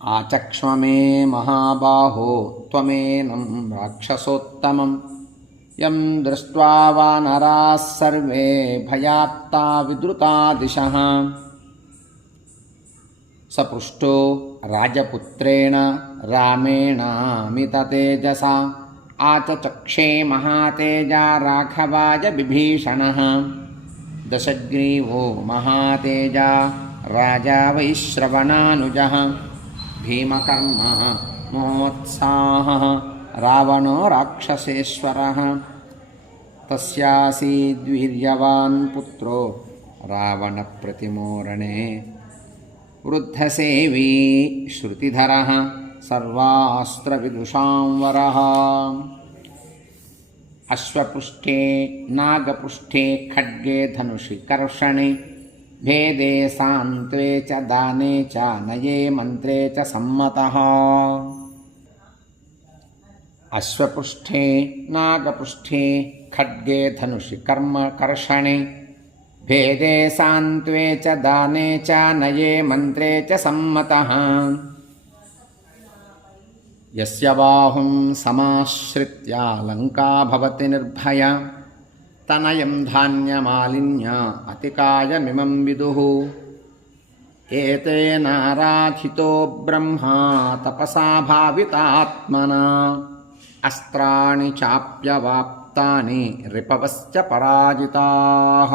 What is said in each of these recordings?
आचक्ष्ममे महाबाहो त्वमेनं राक्षसोत्तमं यं दृष्ट्वा वानराः सर्वे भयात्ता विद्रुता दिशः। सपृष्टो राजपुत्रेण रामेणामिततेजसा आचचक्षे महातेजा राघवाय विभीषणः। दशग्रीवो महातेजा राजा वैश्रवणानुजः भीमकर्मा मोत्साहः रावणो राक्षसेश्वरः। तस्यासीद्वीर्यवान् पुत्रो रावणप्रतिमोरणे वृद्धसेवी श्रुतिधरः सर्वास्त्रविदुषां वरः। अश्वपृष्ठे नागपृष्ठे खड्गे धनुषि कर्षणे भेदे सान्त्वे च दाने च नये मन्त्रे च सम्मतः। अश्वपृष्ठे नागपृष्ठे खड्गे धनुषि कर्षणे भेदे सान्त्वे च दाने च नये मन्त्रे च सम्मतः। यस्य बाहुं समाश्रित्य लङ्का भवति निर्भया तनयं धान्यमालिन्य अतिकायमिमं विदुः। एतेनाराधितो ब्रह्मा तपसा भावितात्मना अस्त्राणि चाप्यवाप्तानि रिपवश्च पराजिताः।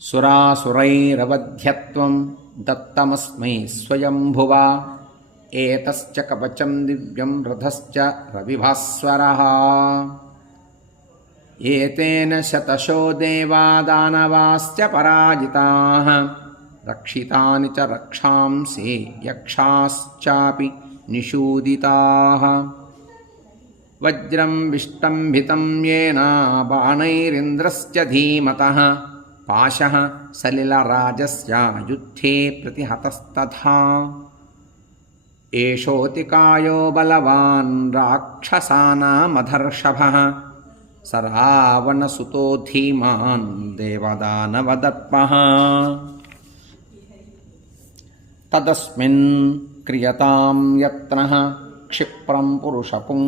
सुरासुरैरवध्यत्वं दत्तमस्मै स्वयंभुवा एतश्च कवचं दिव्यं रथश्च रविभास्वरः। एतेन शतशो देवा दानवाश्च पराजिताः रक्षितानि च रक्षांसि यक्षाश्चापि निषूदिताः। वज्रं विष्टम्भितं येन बाणैरिन्द्रश्च धीमतः पाशः सलिलराजस्य युद्धे प्रतिहतस्तथा। एषोऽतिकायो बलवान् राक्षसानामधर्षभः स रावणसुतो धीमान् देवदानवदर्पः। तदस्मिन् क्रियतां यत्नः क्षिप्रं पुरुषपुङ्